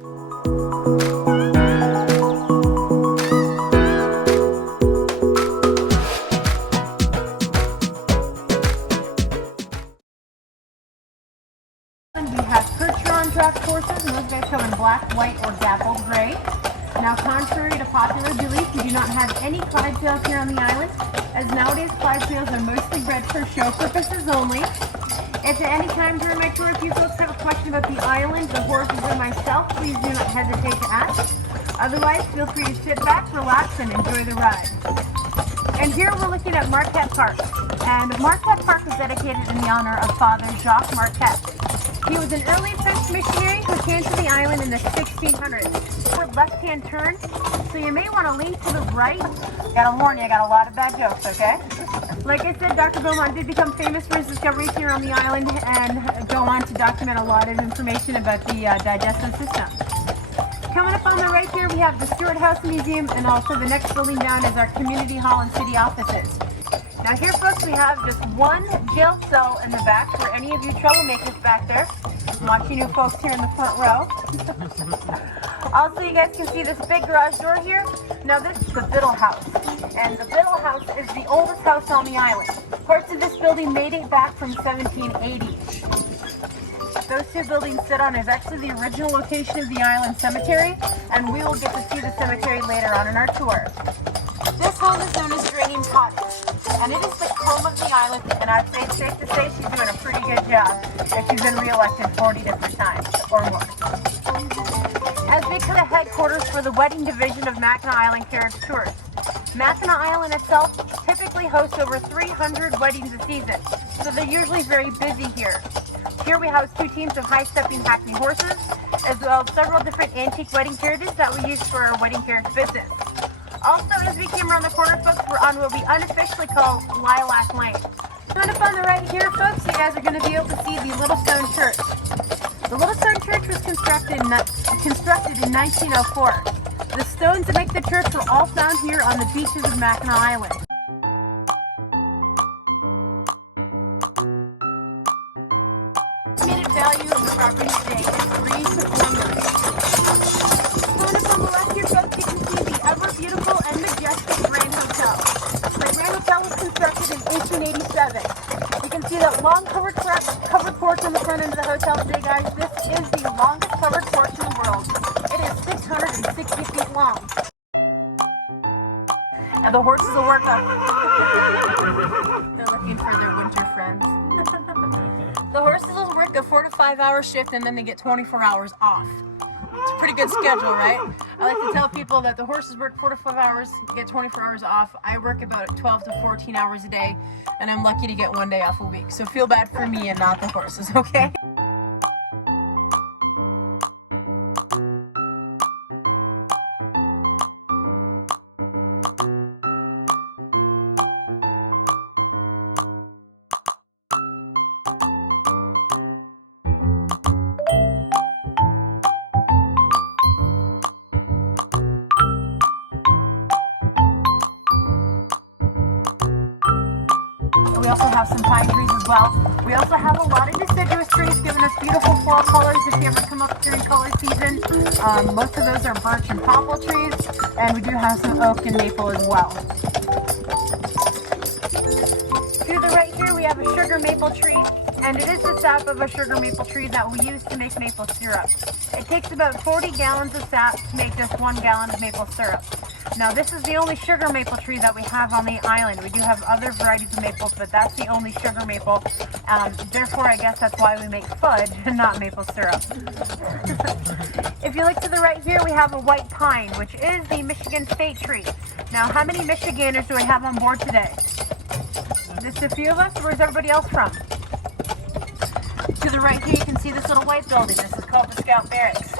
We have Percheron draft horses, and those guys come in black, white, or dappled gray. Now, contrary to popular belief, we do not have any Clydesdales here on the island, as nowadays Clydesdales are mostly bred for show purposes only. If at any time during my tour, if you folks have a question about the island, the horses, or myself, please do not hesitate to ask. Otherwise, feel free to sit back, relax, and enjoy the ride. And here we're looking at Marquette Park. And Marquette Park was dedicated in the honor of Father Jacques Marquette. He was an early French missionary who came to the island in the 1600s. For left-hand turn, so you may want to lean to the right. Gotta warn you, I got a lot of bad jokes, okay? Like I said, Dr. Beaumont did become famous for his discoveries here on the island and go on to document a lot of information about the digestive system. Coming up on the right here, we have the Stewart House Museum, and also the next building down is our community hall and city offices. Now here, folks, we have just one jail cell in the back for any of you troublemakers back there. I'm watching you folks here in the front row. Also, you guys can see this big garage door here. Now this is the Biddle House, and the Biddle House is the oldest house on the island. Parts of this building may date back from 1780. Those two buildings sit on is actually the original location of the island cemetery, and we will get to see the cemetery later on in our tour. This home is known as Geranium Cottage, and it is the home of the island, and I'd say it's safe to say she's doing a pretty good job if she's been re-elected 40 different times or more. As they kind of headquarters for the wedding division of Mackinac Island Carriage Tours. Mackinac Island itself typically hosts over 300 weddings a season, so they're usually very busy here. Here we house two teams of high-stepping hackney horses, as well as several different antique wedding carriages that we use for our wedding carriage business. Also, as we came around the corner, folks, we're on what we unofficially call Lilac Lane. Coming up on the right here, folks, you guys are going to be able to see the Little Stone Church. The Little Stone Church was constructed in 1904. The stones that make the church were all found here on the beaches of Mackinac Island. Estimated value of the property today is $3 to $4 million. Coming up on the left here, folks, you can see the ever beautiful and majestic Grand Hotel. The Grand Hotel was constructed in 1887. You can see that long covered porch on the front end of the hotel today, guys. This is the longest covered porch in the world. It is 660 feet long. And the horses will work on. They're looking for their winter friends. The horses will work a 4 to 5 hour shift, and then they get 24 hours off. It's a pretty good schedule, right? I like to tell people that the horses work 4 to 5 hours, get 24 hours off. I work about 12 to 14 hours a day, and I'm lucky to get 1 day off a week. So feel bad for me and not the horses, okay? We also have some pine trees as well. We also have a lot of deciduous trees giving us beautiful fall colors if you ever come up during color season. Most of those are birch and poplar trees, and we do have some oak and maple as well. To the right here we have a sugar maple tree, and it is the sap of a sugar maple tree that we use to make maple syrup. It takes about 40 gallons of sap to make just 1 gallon of maple syrup. Now this is the only sugar maple tree that we have on the island. We do have other varieties of maples, but that's the only sugar maple. Therefore, I guess that's why we make fudge and not maple syrup. If you look to the right here, we have a white pine, which is the Michigan state tree. Now, how many Michiganders do we have on board today? Just a few of us? Where's everybody else from? To the right here, you can see this little white building. This is called the Scout Barracks.